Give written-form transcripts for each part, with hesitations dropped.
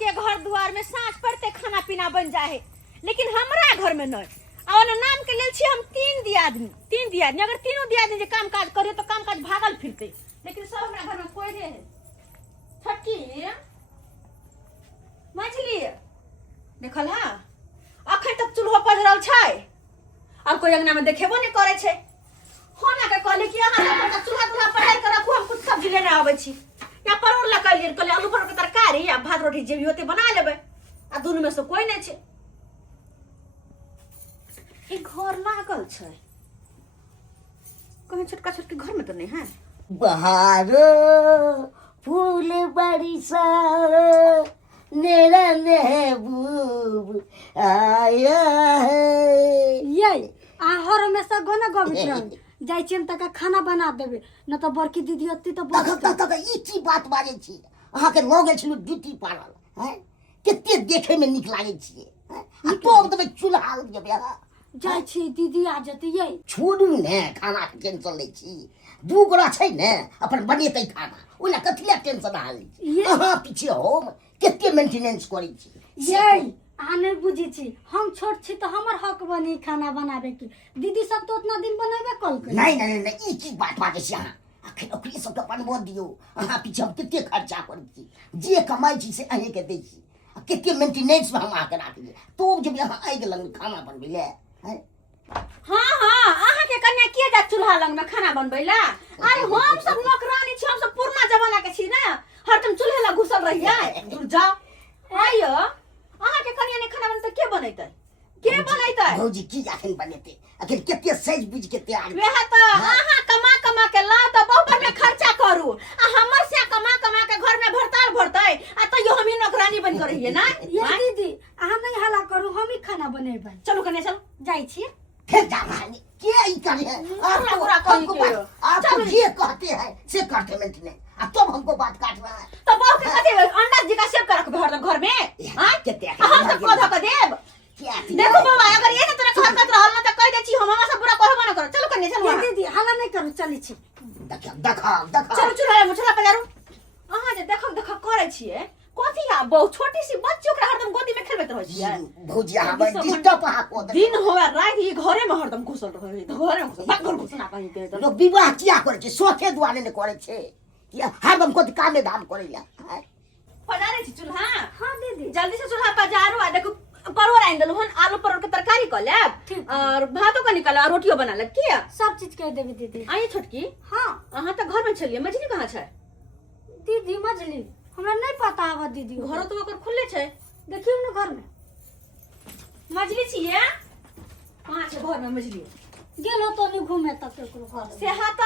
सबके घर द्वार में सांझ पड़ते खाना पीना बन जाए है, लेकिन हमरा घर में नहीं। और नाम के लेल छी हम तीन दियादनी अगर तीनों दियादनी जे काम काज करे तो काम काज भागल फिरते, लेकिन सब हमरा घर में कोई नहीं है। छटकी मछली देखल हां अखन तक चूल्हा पजरल छै और कोई अंगना में देखेबो नहीं करे छै। होना के कहले कि अहाँ पर चूल्हा पढ़ाई कर रखू, हम कुछ सब्जी लेने आबै छी या परोर लकलिए कहले आलू परोर के तरकारी या भात रोटी जे भी होते बना लेबै आ दोनों में से कोई नहीं छै। ई घर लागल छै कहीं छोटका छोटकी घर में तो नहीं है। बहारो फूल बरसा मेरा महबूब आया है। ये आहर में से गोना गबित रह जाय छियन तक खाना बना देबे न तो बड़की दीदी होती तो बहुत तक ई की बात बाजे छी अहाँ के लगे छी ड्यूटी पारल हैं कते देखे में निक लागे छी हैं तो अब चूल्हा जेबे जाय छी दीदी आ जते ये छोड़ू ने खाना के टेंशन ले छी दू गोरा छै ने अपन बनेतै खाना ओला कथिया टेंशन आ लै अहाँ पीछे हम कते मेंटेनेंस करै छी ये आने बुझी छी हम छोट छी तो हमर हक बनी खाना बनाबे की दीदी सब तो उतना दिन बनाबे कल के नहीं ई की बात बाजे छी अहाँ अखन ओकरे सब के बनबो दियो अहाँ पीछे हम कते खर्चा करै छी जे कमाई छी से अहीं के दै छी कते मेंटेनेंस में हम आके राखिए तो जब यहाँ आइ गेलन खाना बनबै ले हाँ अहाँ के कन्या किए जा चूल्हा लंग में खाना बनबै ला। अरे हम सब नौकरानी छी, हम सब पुरना जमाना के छी ना, हरदम चूल्हे ला घुसल रहिए। दूर जाओ आइयो अहाँ के कन्या ने खाना बनते के बनैतै भौजी की आखिर बनेते आखिर कते सज बुझ के तैयार वेहा त अहाँ कमा के लाओ त बहुत में खर्चा करू आ हमर से कमा के घर में भरताल भरतै आ तइयो हम ही नौकरानी बन कर रहिए ना। ये दीदी अहाँ नहीं हला करू हम ही खाना बनेबै। चलो कन्या चलो जाय छी फिर जा भाई क्या ही करे आप ये कहते हैं से करते मेंटेनेंस अब तुम हमको बात काट रहा है तो बहु के कथि अंडा जी का सेव कर रखबे हरदम घर में हां कते हम सब को धक देब। देखो बाबा अगर ये ना तोरा घर कत रहल ना त कह दे छी हम सब पूरा कहबो ना कर। चलो कन्या चलो दीदी हला नहीं करू चली छी देखा चलो चूल्हा मुछला पजारू अहाँ जे देख करे छिए कथि आ बहुत छोटी सी बच्ची ओकरा हरदम गोदी में खेलबैत रहै छिए भौजी हमर डिस्टर्ब हा को दिन होवे रात ई घरे में हरदम घुसल रहै त घरे में घर घुसना कहीं के त लोग विवाह किया करे छे सोखे दुआरे ने करे छे या हरदम को कामे धाम करेला पजारे छी चूल्हा। हां दीदी जल्दी से चूल्हा पजारू आ देखो परोर आइन देलु हन आलू परोर के तरकारी क लेब और भातो का निकाल और रोटियो बना लेब किया सब चीज कह देबे दीदी। आई छोटकी हां अहाँ त घर में छलिए मछली कहां छै दीदी मछली हमरा नहीं पता आवा दीदी घर तो ओकर खुले छै देखियो ना घर में मछली छिए कहां छै घर में मछली गेलो तो नहीं घूमे तक केकरो घर से हां त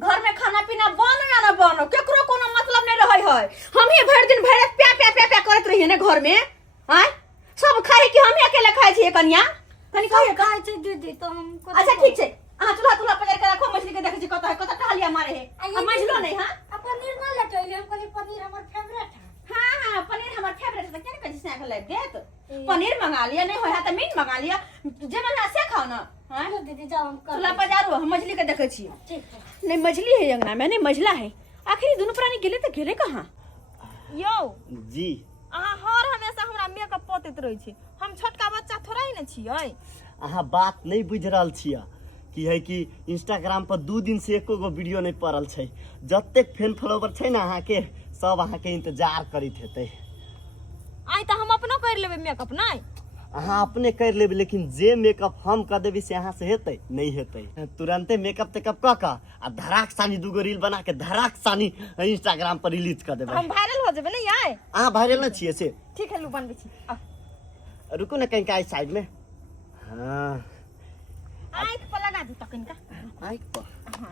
घर में खाना पीना बनो या ना बनो केकरो कोनो मतलब नहीं रहै है। हम ही भर दिन भर प्या करत रहिए ने घर में हैं सब खाए कि हम ही अकेले खाए छी कन्या कनी कहिए खाए छै दीदी तो हम अच्छा ठीक छै आ चूल्हा पजार के रखो मछली के देखे छी कत टहलिया मारे है आ मछलो नहीं हां पनीर ना लटैले हम कहली पनीर हमर फेवरेट है। हां पनीर हमर फेवरेट है त केना कहि से ले देत पनीर मंगा लिया नहीं होय त मीट मंगा लिया जे मन से खाओ ना हां दीदी जाओ हम कर चूल्हा पजारो हम मछली के देखे छी ठीक है नहीं मछली है अंगना में नहीं मछला है आखिर दोनों प्राणी गेले त गेले कहां यो जी अहाँ हर हमेशा हमरा मेकअप पोतैत रहै छी हम छोटका बच्चा थोड़ा ही न छियै। अहाँ बात नहीं बुझ रहल छियै कि है कि इंस्टाग्राम पर 2 दिन से एको गो वीडियो नहीं पड़ल छै जतेक फैन फॉलोवर छै ना अहाँ के सब अहाँ के इंतजार करैत हेतै। आई त हम अपनो कर लेबै मेकअप नहीं अहाँ अपने कर लेबै लेकिन जे मेकअप हम कर देबै से अहाँ से हेतै नहीं हेतै तुरंते मेकअप तेकअप क क आ धड़ाक सानी 2 गो रील बना के धड़ाक सानी इंस्टाग्राम पर रिलीज कर देबै हम वायरल हो जेबै नहीं आए अहाँ वायरल न छियै से ठीक है लू बनबै छी रुको ना कहीं का साइड में हां आँख पर लगा दी तकन का आइक पर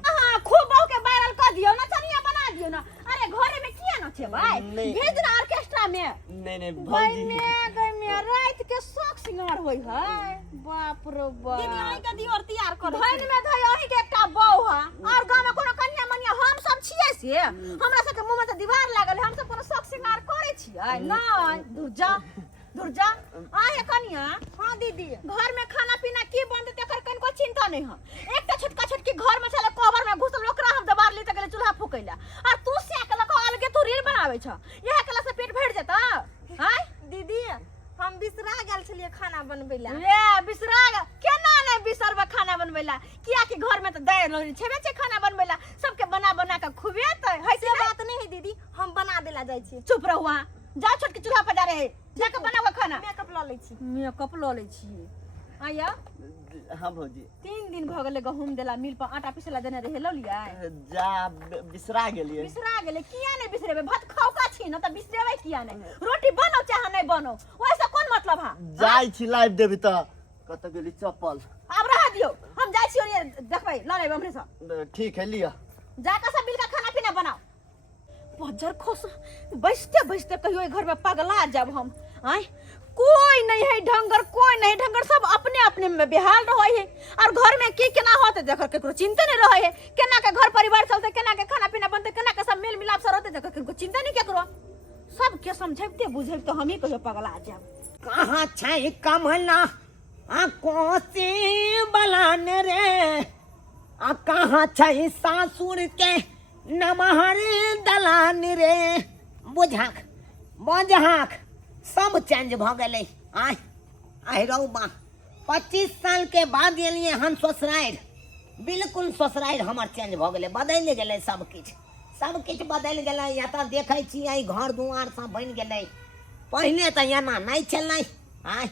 हां खूब बहु के वायरल कर दियो ना चनिया बना दियो ना। अरे घरे में किया न छे भाई नहीं। भेज ना ऑर्केस्ट्रा में नहीं भाई भौजी में रात के शौक सिंगार होई है बाप रे बाप दीदी आई का दियोर तैयार कर धन में धई ओही के एकटा बौ है और गांव में कोनो कन्या मनिया हम सब छिए से हमरा सब के मुंह में त दीवार लागल हम सब कोनो शौक सिंगार करे छिए नहीं दूर जा आए कन्या। हां दीदी घर में खाना पीना की बनते तेकर कनको चिंता नहीं है एकटा छोटका छोटकी घर में चले कोबर में घुसल ओकरा हम दबार ली त गेले चूल्हा फूकैला और तू से के लको अलगे तू रील बनावे छ यह केला से पेट भर जेता बनौली छेबे छे खाना बनबेला सबके बना बना के खुबेतै है से बात नहीं है दीदी, हम बना देला जाइ छी। चुप रहो वहां जा छोटकी चूल्हा पर जा रहे जाके बनाओ खाना मेकअप ल लै छी। मेकअप ल ले छी आया हाँ भौजी 3 दिन भ गेले गहूम देला मिल पर आटा पिसला देने रहे लो लिया जा बिसरा गेलिए। बिसरा गेले किया नहीं बिसरेबे भात खाओ का छी न त बिसरेबे किया नहीं रोटी बनो चाहे नहीं बनो वैसा कौन मतलब है जाई छी लाइव देबी त कत गेली चप्पल। अब रह दियो हम जाई छी और देखबै ल लेब हमरे से ठीक है लिया जाकर सब मिल का खाना पीना बनाओ बजर खोस बैठते बैठते कहियो घर में पगला जब हम आए कोई नहीं है ढंगर कोई नहीं ढंगर सब अपने अपने में बेहाल रहे है और घर में की केना होते देख केकरो चिंता नहीं रहे है केना के घर परिवार चलते केना के खाना पीना बनते केना के सब मेल मिलाप से रहते देख केकरो चिंता नहीं केकरो सब के समझाइते बुझाइते तो हम ही कहियो पगला जाब कहाँ छै कमला आ कोसी बलान रे आ कहाँ छै सासुर के नमहर दलान रे बुझाक बुझाक सब चेंज भ गेलै आइ रौ बा 25 साल के बाद एलिए हम ससुरार बिल्कुल ससुरार हमर चेंज भ गेलै बदलि गेलै सब किछु बदलि गेलै या तऽ देखै छियै घर दुआर सब बनि गेलै पहिले तऽ एना नहीं छलै आइ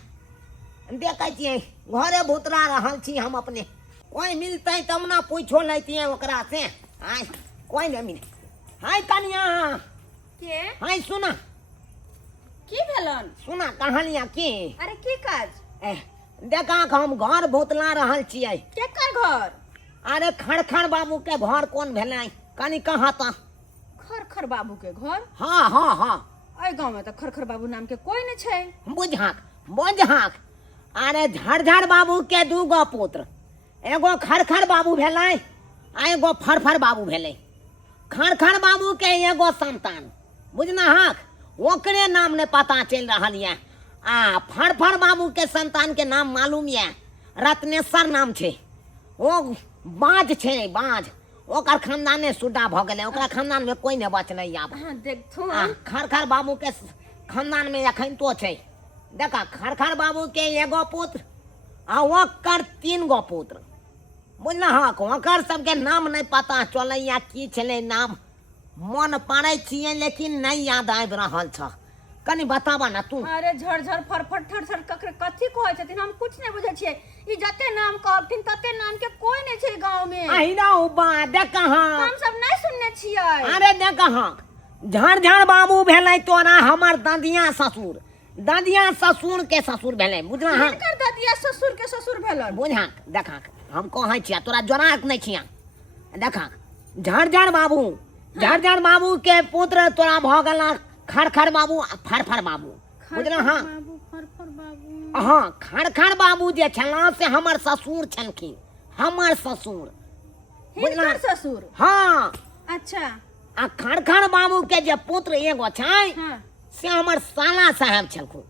देखै छियै घरे भुतरा रहल छी हम अपने कोई मिलतै तब ना पूछो लैतियै ओकरा से आइ कोई नहीं मिले हाय कनिया के हाय सुना की भेलन सुना कहानिया की अरे की काज देखा हम घर भुतला रहल छियै केकर घर अरे खड़खड़ बाबू के घर कोन भेलै कनी कहा त खरखर बाबू के घर हाँ अय गांव में तो खरखर बाबू नाम के कोई नहीं छै बुझाक अरे झड़झड़ बाबू के 2 गो पुत्र एगो खड़खड़ बाबू भेलै आ एगो फरफर बाबू भेलै खड़खड़ बाबू के एगो संतान बुझना हक ओकरे नाम ने पता चल रहल ये आ फरफर बाबू के संतान के नाम मालूम ये रत्नेश्वर नाम छै ओ बाज छै बाज ओकर खानदाने सुड्डा भ गेलै ओकरा खानदान में कोई नहीं बचलै आब हां देखथुन खरखर बाबू के खानदान में अखन तो छै देखा खरखर बाबू के एगो पुत्र आ ओकर 3 गो पुत्र बुझना हक ओकर सबके नाम नहीं पता चलै या की छलै नाम मन पड़ै छियै लेकिन नहीं याद आबि रहल छ कनी बताबा ना तू अरे झरझर फरफर ठरठर ककरे कथी कहै छथिन हम कुछ नहीं बुझै छियै ई जते नाम कहथिन तते नाम के कोई नहीं छै गांव में अहिना बा देख कहाँ हम सब नहीं सुनने छियै अरे देख कहाँ झड़झड़ बाबू भेलै तोरा हमर ददिया ससुर के ससुर भेलै बुझना हाँ हिनकर ददिया ससुर के ससुर भेलन बुझा देखा हम कहै छिया तोरा जोराक नहीं छिया देखा झड़झड़ बाबू के पुत्र तोरा भ गेला खड़खड़ बाबू आ फरफर बाबू बुझना हाँ फरफर बाबू हाँ खड़खड़ बाबू जे छला से हमर ससुर छलखिन हमर ससुर हिनकर ससुर हाँ अच्छा आ खड़खड़ बाबू के जे पुत्र एगो छै हां से हमर साला साहब छलखुन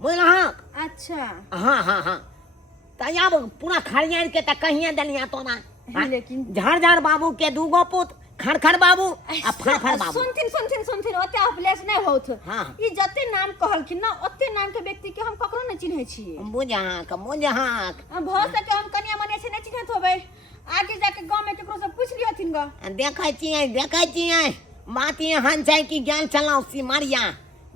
बुझल हाँ अच्छा हाँ तब पूरा खड़ियार के त कहिए देलिया तोरा लेकिन झड़झड़ बाबू के 2 गो पुत्र खड़खड़ बाबू आ फरफर बाबू सुनथिन ओते अपलेस नहीं होत हाँ ई जते नाम कहलखिन ना ओते नाम के व्यक्ति के हम ककरो नहीं चिन्है छियै बुझाक हम भ सके हम कनिया मने से नहीं चिन्हत होबै आगे जाके गांव में केकरो से पूछ लियथिन ग देखै छियै बात एहन छै कि ज्ञान चलाउ सिमरिया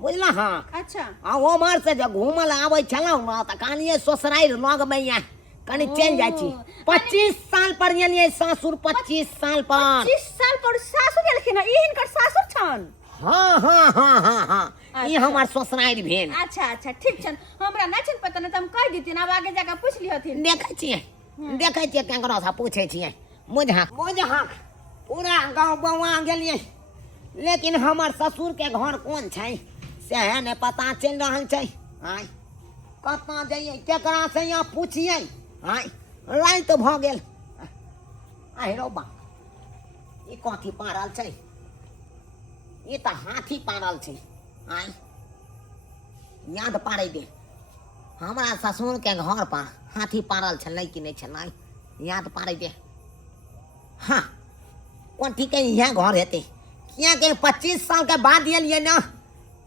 बुझल हाँ अच्छा आ उमर से जब घूमल आबै छलौ ना त कहलिए ससुरार लगबै कनी चल जाइ छी 25 साल पर गेलिए सासुर 25 साल पर 25 साल पर सासुर गेलखिन ई हिनकर सासुर छन हाँ ई हमर ससुरार भेल अच्छा ठीक छन हमरा नहीं छन पता नहीं त हम कह देतिन अब आगे जाके पूछ लियथिन देखै छियै केकरो से पूछै छियै बुझा पूरा गांव बौआ गेलिए लेकिन हमर ससुर के घर कोन छै से ने पता चल रहल छै आइ कतना जइए केकरा से यहाँ पूछिए आइ रात भ गेल आइ रौ बा ई कथी पारल छै ई त हाथी पारल छै आइ याद पारै दे हमरा ससुर के घर पर हाथी पारल छलै कि नहीं छलै याद पारै दे हाँ कौन ठीक है यहाँ घर हेतै किया के 25 साल के बाद एलिए ना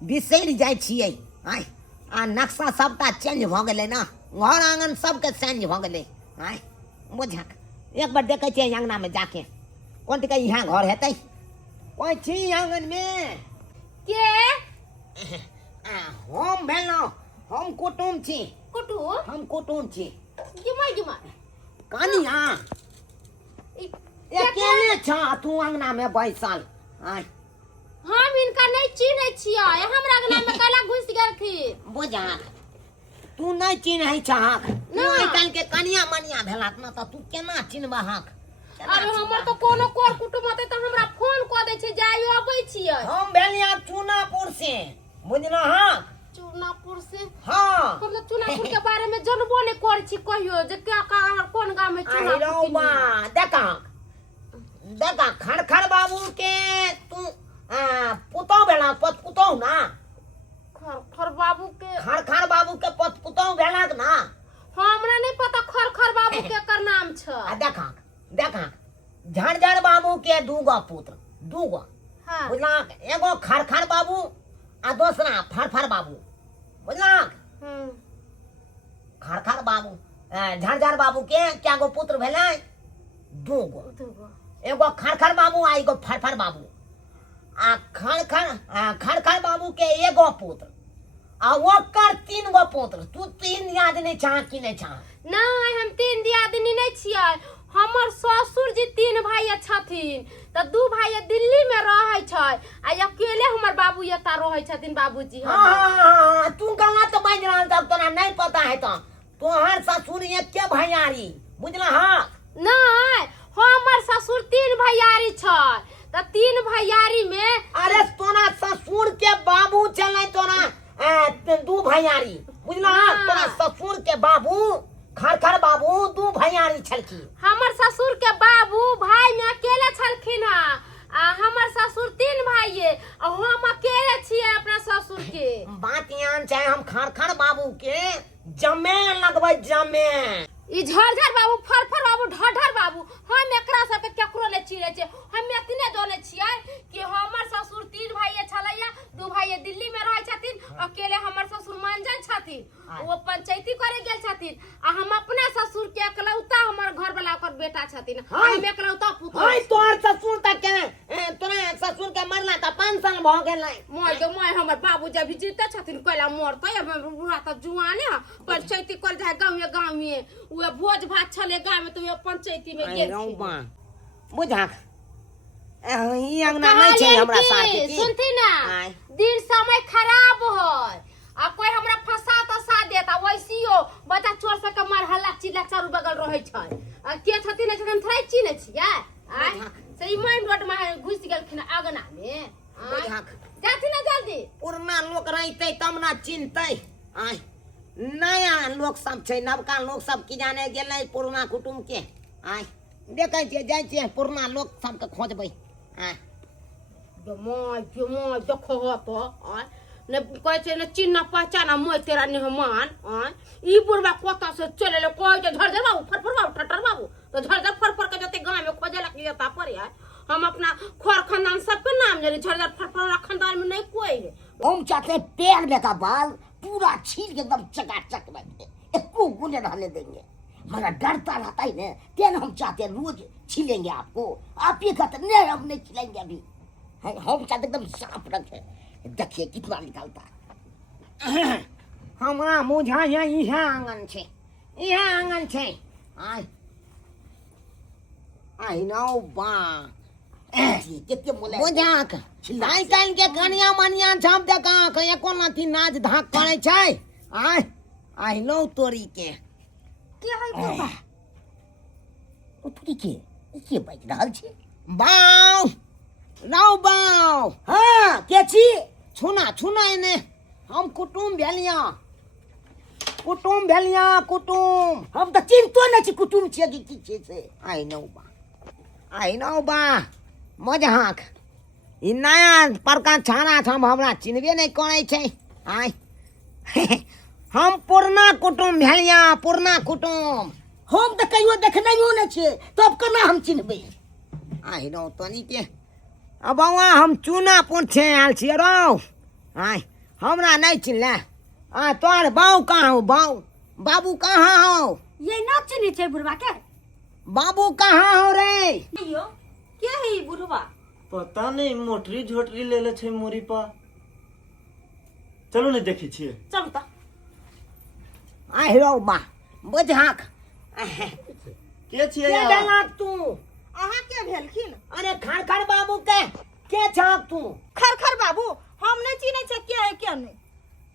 बिसरि जाइ छियै आइ आ नक्शा सबटा चेंज भ गेलै ना घर आंगन सबके चेंज भ गेलै आइ बुझक एक बार देखे छे अंगना में जाके कोन टिका यहाँ घर हेतै कोई छी आंगन में के हम भेलौ हम कुटुम छी कुटु हम कुटुम छी गिमा कनिया अकेले छ तू अंगना में बैसल आय हम इनका नहीं चिन्है छियै हमरा गला में काला घुस गेलखिन बुझा तू नहीं चिन्है छहक तू आइ काल के कनिया मनिया भेलात न त तू केना चिन्हबहक अरे हमर तो कोनो कोर कुटुम होतै त हमरा फोन क दै छै जाइयो अबै छियै हम भेलिया चूनापुर से बुझना हां चूनापुर से हां हम तो चूनापुर के बारे में जानबो नहीं करै छी कहियो जे क्या कहाँ कोन गांव में चूनापुर बा देखा देखा खड़खड़ बाबू के तू पुतौ भेला पत पुतौ ना खर बाबू के खड़खड़ बाबू के पत पुतौ भेलाक ना हमरा नहीं पता खर बाबू के कर नाम छ देखा देखा झड़झड़ बाबू के दूगो पुत्र दूगो हां बुझलाक एगो खड़खड़ बाबू आ दूसरा फरफर बाबू बुझलाक खड़खड़ बाबू झड़झड़ बाबू के क्या गो पुत्र भेलै दूगो एगो खड़खड़ बाबू आ एगो फरफर बाबू आ खड़खड़ बाबू के एगो पुत्र आ ओकर 3 गो पुत्र तू 3 दियादनी चाह कि नहीं चाह नहीं हम 3 दियादनी नहीं छियै हमर ससुर जी 3 भाई छथिन त 2 भाई दिल्ली में रहै छै आ अकेले हमर बाबू एता रहै छथिन बाबूजी हां तू गलत तो बाज रहल तब तोरा नहीं पता है त तोहर ससुर एके भैयारी बुझला हां नहीं हमर ससुर 3 भैयारी छै त 3 भैयारी में अरे तोरा ससुर के बाबू चलै तोरा 2 भैयारी बुझला तोरा ससुर के बाबू खड़खड़ बाबू 2 भैयारी छलखिन हमर ससुर के बाबू भाई में अकेले छलखिन आ हमर ससुर 3 भाई आ हम अकेले छियै अपना ससुर के बात यान चाहे हम खड़खड़ बाबू के जमे लगबै जमे ई झरझर बाबू फरफर बाबू ढढर बाबू हम एकरा सब के केकरो ने चिरै छै हम एतने जानै छियै कि हमर ससुर 3 भाई छलैया 2 भाई दिल्ली में रहै छथिन अकेले हमर ससुर मंजन छथिन वो पंचायती करे गेल छथिन आ हम अपने ससुर के एकलौता हमर घर वाला ओकर बेटा छथिन हम एकलौता पुत्र हाय तोहर ससुर तक के तोरा ससुर के मरला त 5 साल भ गेलै मोय हमर बाबू जब जीते छथिन कोइला मरतै अब बुढ़ा त जुआने पंचायती कर जाय गांव में उ भोज भात छले गांव में तो पंचायती में गेल बुझा ई अंगना नहीं छै हमरा साथे सुनती ना दिन समय खराब होय आ कोई हमरा फसा देता वैसियो बच्चा चोर से के मार हल्ला चिल्ला चारू बगल रहै छै आ के छथिन छथिन थोड़े चिन्है छियै आय से ई मेन रोड में घुस गेलखिन आगना में जाती ना जल्दी पुरना लोक रहतै तब ना चिन्हतै आय नया लोक सब छै नवका लोक सब की जाने गेलै पुरना कुटुम के आय देखै छियै जाइ छियै पुरना लोक सब के खोजबै आय जमाय देखो तो आय ने कहै छै ने चिन्ह पहचान मोय तेरा मेहमान आय ई बुढ़वा कोता से चले ले कहै छै झरझर बाबू फरफर बाबू ठटर बाबू तो झरझर फरफर के जते गांव में खोजे लग जेता पर आय हम अपना खोर खानदान सबके नाम जानी झरझर फरफर खानदान में नहीं कोई हम चाहते पैर में का बाल पूरा छील के एकदम चकाचक बन एको गुने रहने देंगे मगर डरता रहता ही ना क्या हम चाहते हैं रोज छीलेंगे आपको आप ये कहते नहीं हम नहीं छीलेंगे अभी हम चाहते एकदम साफ रखे देखिए कितना निकलता हमारा मुझा यहाँ आंगन छे यहाँ आंगन छे आय आई नो बा केते मोले बुझाक आइ काल के कनिया मनिया छाप दे का के कोन अथी नाच धाक करे छै आय आई नो तोरी के है बुढ़वा ओ तोरी के बाइक रहल छै बाऊ नाउ बाऊ हां के छी छुना एने हम कुटुम भेलिया कुटुम हम त चिन्हतो नै छी कुटुम छियै कि की छै आई नो बा मजाक ई नया प्रकार छाना हम हमरा चिन्हबे नहीं करै छै आय हम पुरना कुटुम भेलिया पुरना कुटुम हम त कहियो देखनाइयो नै छियै तब केना हम चिन्हबै आय नो तनी के अब हम चूनापुर से आयल छियै रौ आय हमरा नहीं चिन्हले आ तोर बाऊ कहाँ हो बाबू कहाँ हो ये ना चिन्ही छै बुढ़वा के बाबू कहाँ हो रे? यो के है ई बुढ़वा? पता नहीं मोटरी झोटरी ले ले छै मोरी पर। चलो ने देखी छिए। चल त आइ रौ बा बुझाक के छिए के यार? देलक तू? अहाँ के भेलखिन? अरे खड़ बाबू के छाक तू? खर बाबू हम नहीं चिन्है छै के है के नहीं।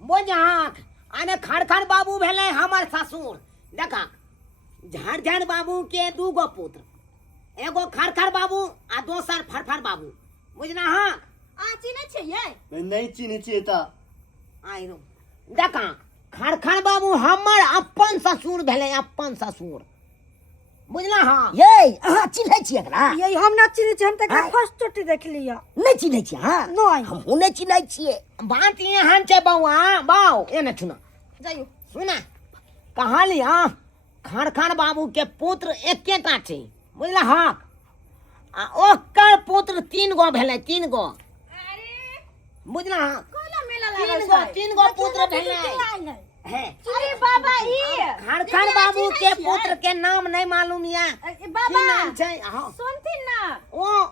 बुझाक अरे खड़ बाबू भेले हमर ससुर। देखा झड़ बाबू के 2 गो पुत्र, एगो खड़ बाबू आ दोसर फरफर बाबू। बुझना हाँ? आ चिन्है छै ये? नहीं चिन्ह छिए ता। आइ रो देखा खड़ बाबू हमर अपन ससुर भेले, अपन ससुर। बुझना हाँ? ये अहाँ चिन्है छियै एकरा? यही हम ना चिन्है छी, हम त आँय? फर्स्ट चोटी देख लिया। नहीं चिन्है छियै हाँ? नहीं। हमहूँ नहीं चिन्है छियै। बात एहन छै बौआ, बाऊ एने सुना जाइयो सुना कहालिया खड़ बाबू के पुत्र एकेटा छै। बुझला हाँ? आ ओकर पुत्र 3 गो भेले, 3 गो। बुझला हाँ? कोला मेला 3 लागल गो छै। 3 गो पुत्र भेले है। अरे बाबा ई खड़ बाबू के पुत्र के नाम नहीं मालूम या? ए, बाबा की नाम छै? हाँ। सुनथिन ना ओ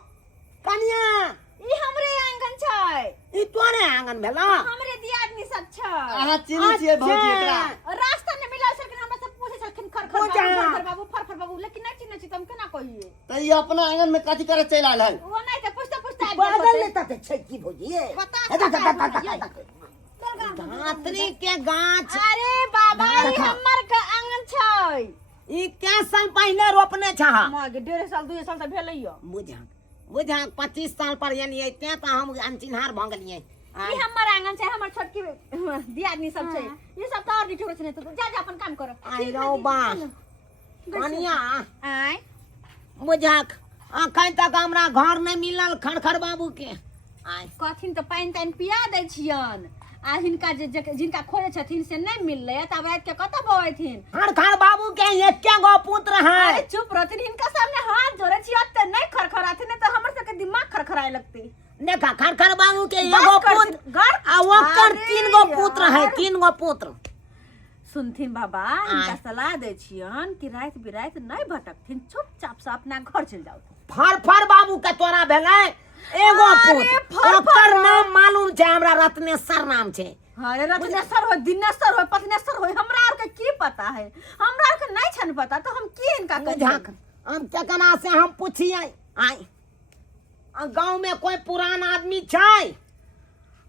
कनिया ई हमरे आंगन छै, ई तोरे आंगन भेला? हमरे दियादनी सब छै। अहाँ चिन्ह छिए भौजी एकरा? रास्ता में मिलल छलखिन, हमरा से पूछे छलखिन खर बाबू फर बाबू, लेकिन नहीं चिन्है छी त हम केना कहिए? त ये अपना आंगन में कथी करे चल आल है? वो नहीं त पूछता आबि बदल गेल लेता ते छै की भौजी? बता धातरी के गाछ अरे बाबा ई हमर के आंगन छै। ई क्या साल पहले रोपने छ? मागे 1.5 साल 2 साल त भेलैयो। बुझा 25 साल पर एलिए ते त हम अनचिन्हार भ गेलिए। ई हमर आंगन छै, हमर छोटकी दियादनी सब छै। ई सब त और निठुर छै, त जा अपन काम कर। आई रौ बा कनिया आय बुझाक अखन तक हमरा घर नहीं मिलल खड़ बाबू के। आय कथिन त पाइन ताइन पिया दै छियन, आ हिनका जिनका खोजे छथिन से नहीं मिलले त अब रात के कत बहथिन। खड़ बाबू के एके गो पुत्र अरे है। चुप रहथिन, हिनका सामने हाथ जोड़े छिय त नहीं खरखराथिन, नहीं त हमर सबके दिमाग खरखराए लगते। देखा खड़ बाबू के एगो पुत्र आ ओकर 3 गो पुत्र है, 3 गो पुत्र। सुनथिन बाबा, इनका सलाह दे छियन कि रात बिरात नहीं भटकथिन, चुपचाप से अपना घर चल जाओ। फर बाबू के तोरा भेलै एगो अरे पुत्र, ओकर नाम मालूम छै हमरा, रत्नेश्वर नाम छै। अरे रत्नेश्वर हो, दिनेश्वर हो, पत्नेश्वर हो, हमरा और के की पता है? हमरा और के नहीं छन पता, तो हम की इनका बुझाक कहिए? हम केकना से हम पूछिए? आई गांव में कोई पुरान आदमी छै?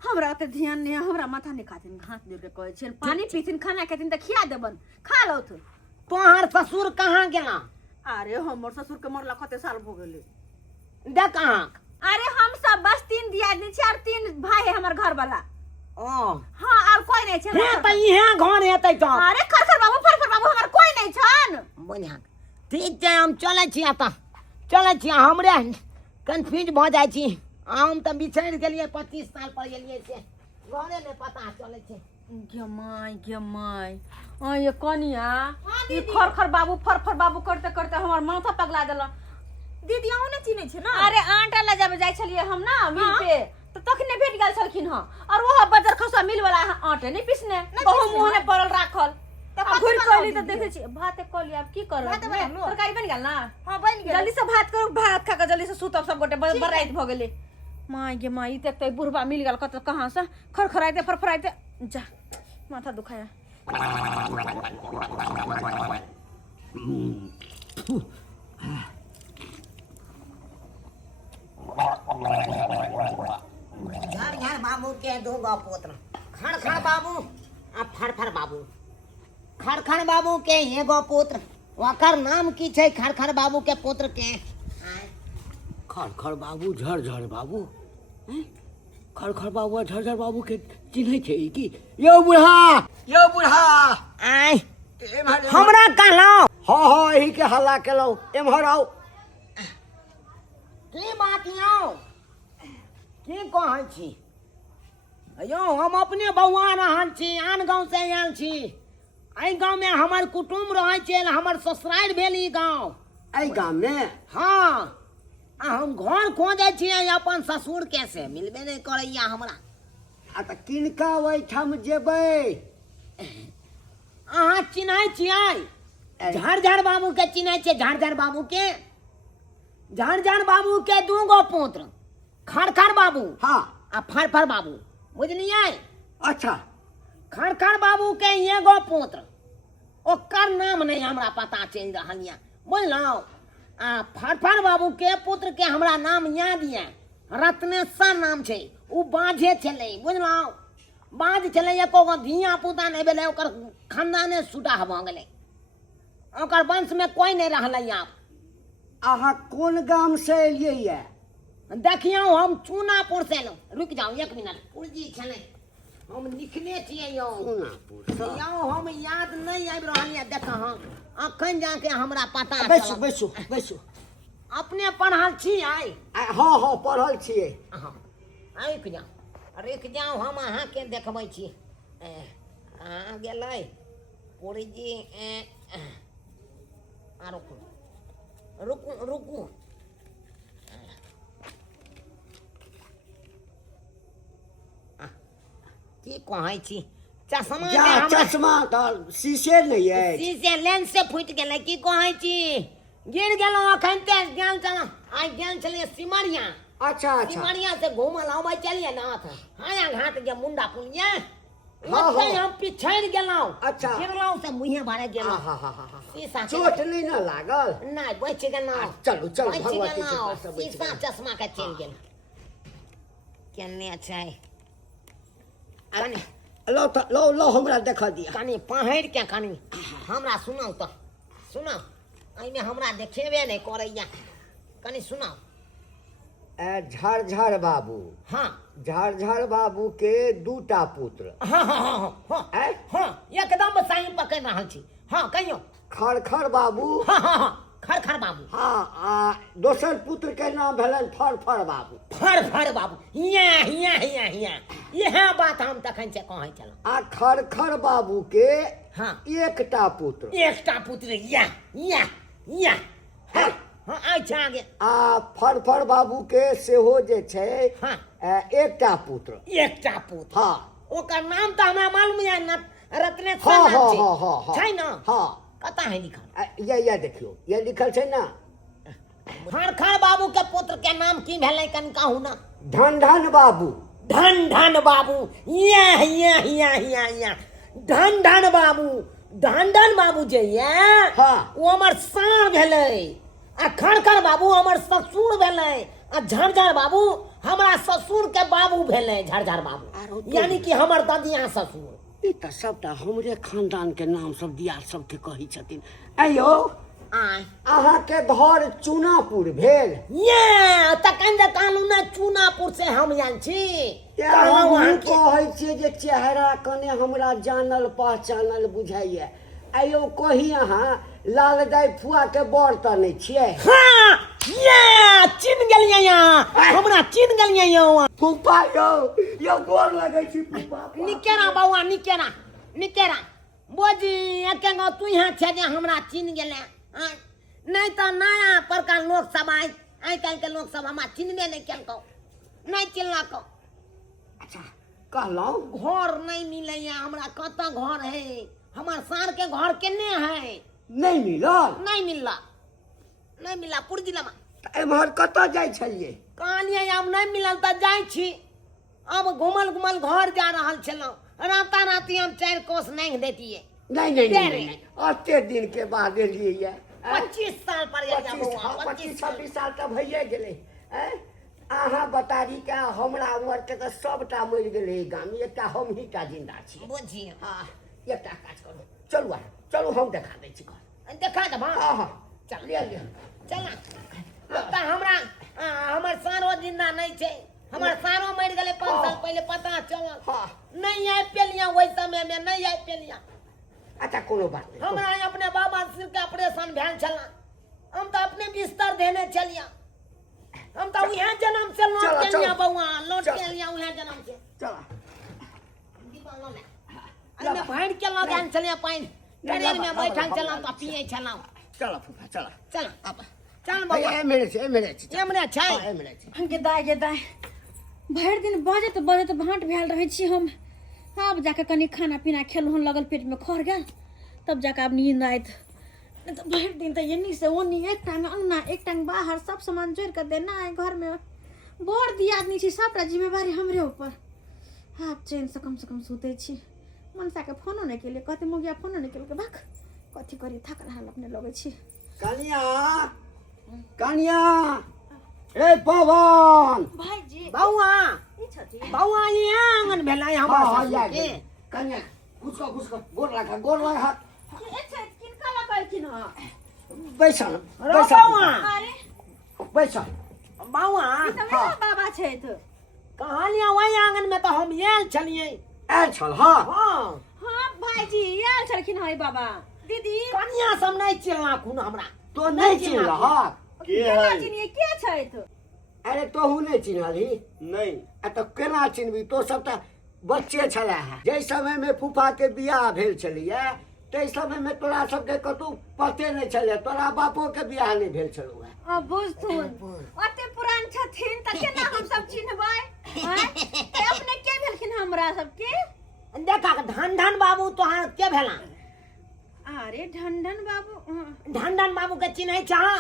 हमरा ते ध्यान नहीं, हमरा माथा नहीं खातिन, घास दे के कहै छियन, पानी पीथिन, खाना खेथिन त खिया देबन, खा लो तू। तोहर ससुर कहाँ गेला? अरे हमर ससुर के मरला कते साल हो गेले। देख कहाँ? अरे हम सब बस 3 दियादनी छै और 3 भाई है हमर घर वाला। ओ हां और कोई नहीं छै। हे त इहे घर हेतै त। अरे खरखर बाबू फरफर बाबू हमर कोई नहीं छन। बुझाक ठीक छै, हम चलै छी आता, चलै छी। हमरे कंफ्यूज भ जाइ छी, हम त बिछड़ गेलिए 25 साल पर एलिए से घरे में पता चलै छै। गेमाई आ ये कनिया ई खरखर बाबू फरफर बाबू करते करते हमर माथा पगला देला। दीदी अहूँ ने चिन्है छै ना? अरे आटा ले जाबे जाय छलिए हम ना मिल पे, तो तखने भेट गेल छलखिन ह, और ओहो बजर खसा मिल वाला आटे नहीं पिसने, बहु मुंह ने पड़ल राखल। त घुर कहली त देखे छी भात कहली, अब की करब? तरकारी बन गेल ना? हां बन गेल। जल्दी से भात करू, भात खा के जल्दी से सुतब सब गोटे, बराइत भ गेले। माय गे माई तक त बुढ़बा मिल गेल कत कहां से, खरखराइते फरफराइते जा माथा दुखाया। झड़ बाबू के 2 गो पुत्र, खड़ बाबू आ फरफर बाबू। खड़ बाबू के एगो पुत्र, ओकर नाम की छै? खड़ बाबू के पुत्र के खड़ बाबू झड़ बाबू, खड़ बाबू आ झड़ बाबू के चिन्है छै की? यौ बुढ़ा आय एम्हर हमरा कहलौ? हाँ यही के हल्ला केलौ, एम्हर आओ। की बात यौ, की कहै छी? यौ हम अपने बौआ रहल छी, आन गांव से आयल छी। एहि गांव में हमर कुटुम्ब रहै छै, हमर ससुराल भेल ई गांव। एहि गाम में? हाँ, आ हम घर खोजै छियै अपन ससुर के, से मिलबे नहीं करैया हमरा। आ त किनका ओहिठाम जेबै? अहाँ चिन्है छियै? झाड़ बाबू के चिन्ह छे झाड़ बाबू के झाड़ बाबू के दूगो पुत्र खड़खड़ बाबू हाँ आ फरफर बाबू बुझलिए अच्छा खड़खड़ बाबू के एगो पुत्र ओकर नाम नहीं हमरा पता चल रहा है बुझलौ आ फरफर बाबू के पुत्र के हमरा नाम याद ये रत्नेश्वर नाम छे उ बाझे छले बुझलौ बाझ छले एको गो धिया पुता नहीं भेले ओकर खानदाने सुटा भ गेले ओकर वंश में कोई नहीं रहलै आब अहाँ कोन गाम से एलियै ये देखियो हम चूनापुर से एलौ रुक जाओ एक मिनट पुरजी छले हम लिखने छियै यौ यौ हम याद नहीं आबि रहल ये देख हम अखन जाके हमरा पता बैसू चलल। बैसू बैसू अपने पढ़ल छी आई हाँ हाँ पढ़ल छियै रुक जाओ हम अहाँके देखबै छी आ गेलै पुरजी रुकू रुकू रुकू की कहै छी चश्मा जा के हमरा चश्मा तऽ शीशे नहीं है शीशे लेंस से फूटि गेलै की कहै छी गिर गेलहुँ अखन ते गेल छलहुँ आइ गेल छलियै सिमरिया अच्छा अच्छा सिमरिया से घूमल अबै चलिए नाथ हाया घाट के मुंडा पुलिया हाँ, ओतै हाँ। हम पिछड़ गेलहुँ अच्छा। गिरलहुँ से मुँहे भरे गेलहुँ हाँ। शीशा चोट नहीं ना लागल नहीं बच गेलहुँ चलू चलू बच भगवती गेलहुँ कृपा से बचि शीशा गेलहुँ। चश्मा के चलि गेल केने छै कनि लो तऽ लो लो हमरा देखा दिया कनि पहैर के कनि हमरा सुनाउ तऽ सुनाउ एहिमे हमरा देखेबे नहीं करैया कनि सुनाउ झाड़ बाबू हाँ झाड़ बाबू के दूटा पुत्र हाँ हाँ हाँ हाँ ऐ? हाँ एकदम सही पकड़ रहल छी हाँ कहियो खड़खड़ बाबू हाँ हाँ हाँ खड़खड़ बाबू हाँ आ दोसर पुत्र के नाम भेलन फरफर बाबू फर बाबू हिया यह बात हम तखन से कहै छलहुँ आ खड़खड़ बाबू के हाँ एकटा पुत्र एकटा पुत्र या हाँ हाँ अच्छा आगे आ फरफर बाबू के सेहो जे छै हाँ एकटा पुत्र एकटा पुत्र हाँ ओकर नाम तो हमरा मालूम है न रत्नेश्वर हाँ नाम हाँ हाँ हाँ छै न हाँ कतऽ है लिखल ये देखियो ये लिखल छै ना खड़खड़ बाबू के पुत्र के नाम की भेलै कनि कहू न धन बाबू धन बाबू या धन बाबू जे ये हाँ। वो हमर सार भेलै आ खड़खड़ बाबू हमर ससुर भेलै आ झरझर बाबू हमरा ससुर के बाबू भेलै झरझर बाबू यानी कि हमर ददिया ससुर ई तऽ सबटा हमरे खानदान के नाम सब दियाद सबके कहै छथिन अयो आय अहाँके घर चूनापुर भेल ये तखन जे कहलहुँ ने चूनापुर से हम आयल छी कहलहुँ हम अहाँके कहै छियै जे चेहरा कने हमरा जानल पहचानल बुझाइए आइयो कही अहाँ लालदाई फुआ के बर तऽ नहि छियै हाँ ये चिन्ह गेलियै यहाँ हमरा चिन्ह गेलियै यहाँ फूफा यो गोर लगै छी फूफा निकेरा बौआ निकेरा बोजी एके गो तू यहाँ छे जे हमरा चिन्ह गेले नहीं तो नया प्रकार लोग सब आइ काल्हि के लोग सब हमरा चिन्हबे नहीं केलको नहीं चिन्हलको अच्छा कहलहुँ घर नहीं मिलैया हमरा कतऽ घर है हमार सार के घर केने है नहि मिलल नहीं मिलला पुरजिलामा तऽ एम्हर कतऽ जाइ छलियै कहलियै आब नहीं मिलल तऽ जाइ छी अब घुमल घर जा रहल छलहुँ राती हम 4 कोस नहीं देतियै नहीं अते दिन के बाद एलियै ये 25 साल पर एलियै बौआ 25-26 साल तऽ भइए गेलै अहाँ बतारी के हमरा उमर के तऽ सबटा मरि गेलै गाम एकटा हम ही टा जिंदा छी बुझिए हाँ एकटा काज करू चलू चलू हम देखा दै छी घर देखा दे हाँ चल ले चल तऽ हमरा हमर सारो जिंदा नहीं छै हमर सारो मरि गेलै 5 साल पहले पता चलल हाँ नहीं आइ पेलिया ओहि समय में नहीं आइ पेलिया अच्छा कोनो बात नहीं हमरा अपने बाबा सिर के ऑपरेशन भेल छला हम तो अपने बिस्तर देने चलिया हम तो उहे जन्म से लौट के लिया बौआ लौट के लिया उहे जन्म से चला दीवानो ने अरे भाई के लगान चलिया पाइन ट्रेन में बैठल चला तो पिए चला चला फूफा चला चल अब चल बौआ मेरे छै एमरे छै एमरे छै गे दाय भरि दिन बजत भाँट भेल रहै छी हम आब जाके कनी खाना पीना खेलहुँ लगल पेट में खर गेल तब जाके आब नींद आयत नहीं तो भर दिन तो एनी से ओनी एक टाइम अंगना एक टाइम बाहर सब सामान जोड़ कर देना है घर में बोर दिया आदमी छी सबटा जिम्मेवारी हमरे ऊपर हाथ चैन से कम सुते छी मनसा के फोनो नहीं केले कहते मुगिया फोनो नहीं केले भाग कथी करी थक रहल अपने लगे छी कनिया कनिया ए पवन भाईजी बौआ ई छथि बौआ ये आंगन भेलै हाँ, हमरा या सबके कन्या घुसको गोर लगा ए छथि किनका लगलखिन ह बैसल रो बैसल बौआ अरे बैसल बौआ ई तो मेरा बाबा छथि कहानियां वही आंगन में तो हम आयल छलिए। आयल छल हाँ हाँ हां भाईजी आयल छलखिन है बाबा दीदी कनिया सब नहीं चिल्ला खून हमरा तो नहीं चिन्हल केना चिनिए के छथि अरे तोहू नहीं चिन्हली नहीं आ तो केना चिन्हबी तो सब तो बच्चे छला है जै समय में फूफा के बियाह भेल छलिए तै समय में तोरा सबके कतौ पते नहीं छले तोरा बापो के बियाह नहीं भेल छलौ है अब बुझथुन ओते पुरान छथिन त केना हम सब चिन्हबै हैं ते अपने के भेलखिन हमरा सबके देखा धन बाबू तोहार के भेला अरे ढंढन बाबू धन बाबू के चिन्ह चाह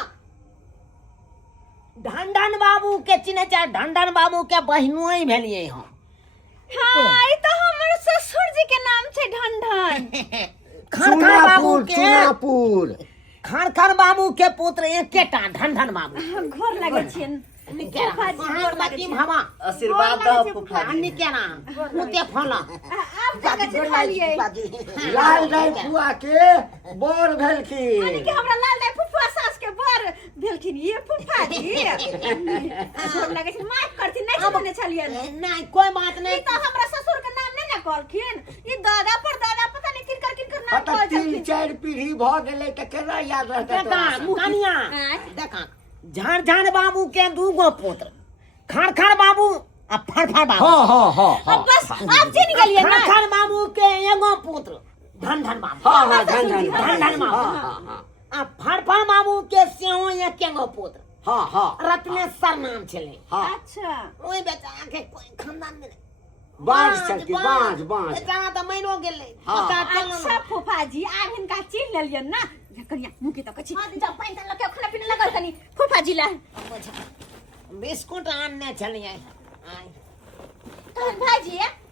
धन बाबू के चिन्ह चाह धन बाबू के बहिनो ही भेलिए हम हां ई तो हमर ससुर जी के नाम छै ढंढन खरखर बाबू के चुनापुर खरखर बाबू के पुत्र एकेटा धन बाबू घर लगे छियन गोर लगी हमा आशीर्वाद दो फूफा अन्नी के ना मुते फला अब जाके चिन्हा लिए लाल राय फुआ के बोर भेलखिन यानी कि हमरा लाल दाई फुफा सास के बर भेलखिन ये फुफा जी घर लगे छिन माफ करथिन नहीं चिन्हने छलियन नहीं कोई बात ई नहीं तो हमरा ससुर के नाम नहीं ना कहलखिन ई दादा पर दादा पता नहीं किनकर नाम तो कहल तीन छलखिन चार पीढ़ी भ गेलै त केना याद रहतै देखा तोरा सबके? कनिया आँय? देखा झाड़ बाबू के दूगो पुत्र खरखर बाबू आ फरफर बाबू हाँ अब बस आप चिन्ह गेलिए ना खरखर बाबू के एगो पुत्र धन बाबू हाँ धन धन बाबू हाँ आ फरफर बाबू के सेहो एकेगो पुत्र हाँ रत्नेश्वर नाम छले हाँ अच्छा ओई बेचारा के कोई खानदान में बाँझ छलखिन बाँझ बेचारा तो मरियो गेलै हाँ। पता चलल अच्छा फूफा जी आब हिनका चिन्ह लेलियन ना ये कनिया मुकी त कछि जब पाइन तन लके खाना पीना लगल तनी फूफा जी ला बिस्कुट आनने छलिए तहन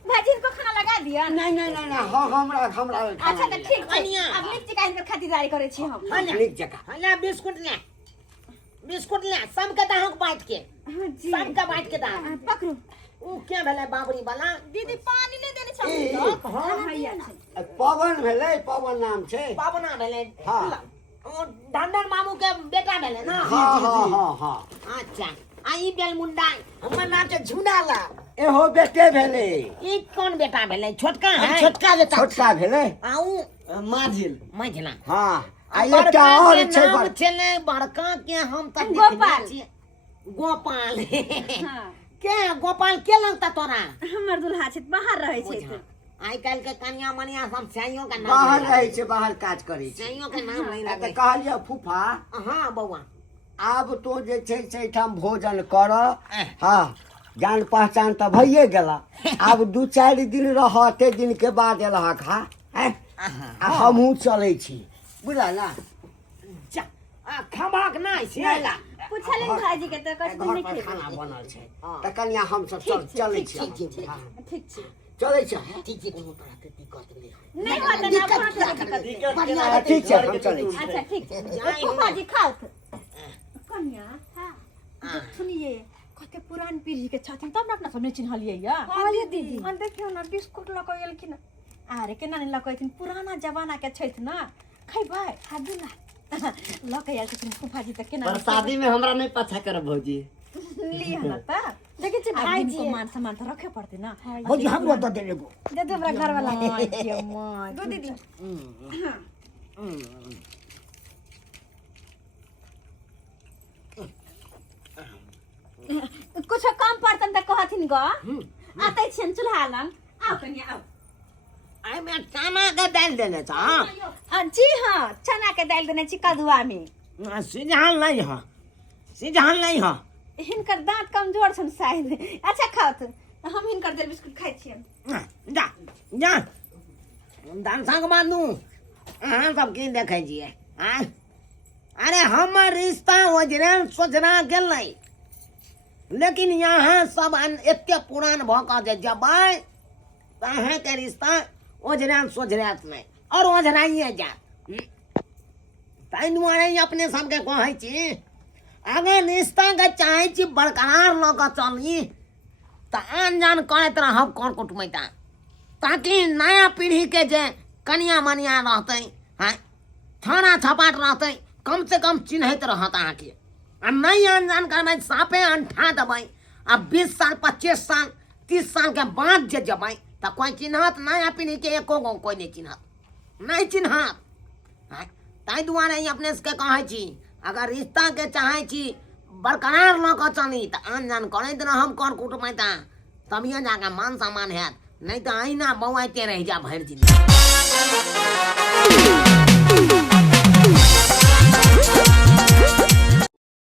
भाजी को खाना लगा दिया नहीं हाँ हमरा अच्छा त ठीक छै कनिया। अब लिट्टी का हिनकर खातिरदारी करे छी हम नीक जकाँ ले बिस्कुट ले सबके दहक बांट के जी सबके बांट के दह पकड़ू ऊ के भेलै बाबरी वाला दीदी पानी ले देने छ तो हाँ, हैया छै पवन भेलै पवन नाम छै बाबना भेलै हाँ। ओ धंधन मामू के बेटा भेलै ना हाँ अच्छा आई बेल मुंडा हमर नाम छै झुंडाला एहो बेटे भेलै ई कौन बेटा भेलै छोटका है छोटका भेलै आऊ माझिल मझला हाँ आ बड़का एकटा और के छै नाम छलै बड़का के हम तक गोपाल। गोपाल हां के गोपाल के लगता तोरा हमर दुल्हा छै बाहर रहै छै बुझा। आइ काल्हि के कन्या मनिया सब साइयो के नाम बाहर नहीं रहै छै बाहर काज करै छै साइयो के नाम नहीं आ लगे तऽ कहलियै फूफा हाँ बौआ आब तो जे छै से एहिठाम भोजन कर हाँ जान पहचान तऽ भइए गेला आब 2-4 दिन रह एते दिन के बाद एलहक हा आ हमहूँ चलै छी बुझल ना जा खबाक नहीं से पूछलिन भाजी के त कछ घर नहीं पर खेबै खाना बनल छै हाँ। तऽ कनिया हमसब चलै छी हाँ, ठीक छै चलै छी ठीक छै कोनो तरह के दिक्कत नहीं नहीं होता ना कोनो तरह के दिक्कत नहीं। हाँ, ठीक छै हम चलै छी अच्छा ठीक छै जाए फूफा जी खाओ कन्या हाँ। सुनिए कते पुरान पीढ़ी के छथिन तब न अपना सब नहीं चिन्हलिए या हाँ दीदी अन देखियो ना बिस्कुट लको एलखिन अरे केना नहीं लकैथिन पुराना जमाना के छैथ ना खैबै खादु ना लकै एलखिन फूफा जी त केना पर शादी में हमरा नहीं पाछा कर भौजी लिया ना त देखै छी भाई जी को मान सम्मान त रखे पड़ते ना भौजी हमरो दऽ दे एगो दे दे हमरा घर वाला के मां दो दीदी कुछ कम पड़तन त कहथिन ग आतै छियन चूल्हा लंग आओ कन्या आओ आई में चना के दाल देने था जी हाँ चना के दाल देने छी कदुआ में सिजहान नहीं है हिनकर दांत कमजोर छन शायद अच्छा खाओ त हम हिनकर देल बिस्कुट खाइ छियन जा दान संग मानू अहाँ सब की देखै छियै आय अरे हमर रिश्ता ओजरे सोचना गेलै, लेकिन यहाँ सब एते पुरान भऽ कऽ जे जबै तऽ अहाँके रिश्ता ओजरे सोझरात नहि और ओझराइए जायत। ताहि दुआरे अपने सबके कहै छी, अगर रिश्ताके चाहै छी बरकरार लऽ कऽ चली तऽ आन जान करैत रहब कर कुटुमैता, ताकि नया पीढ़ीके जे कनिया मनिया रहतै, हाँ छाना छपाट रहतै, कम से कम चिन्हैत रहत अहाँके। आ नहीं आन जान करबै सापे अंठा देबै, आ 20 साल 25 साल 30 साल के बाद जे जबै तऽ कोई चिन्हत, नया पीढ़ी के एको गो कोई नहीं चिन्हत, नहीं चिन्हत। ताहि दुआरे अपने सबके कहै छी, अगर रिश्ता के चाहै छी बरकरार लऽ कऽ चली तऽ आन जान करैत रहब कर कुटुमैता, तभिए जाके मान सम्मान हैत, नहीं तो अहिना बौआइते रहि जा भरि जिंदगी।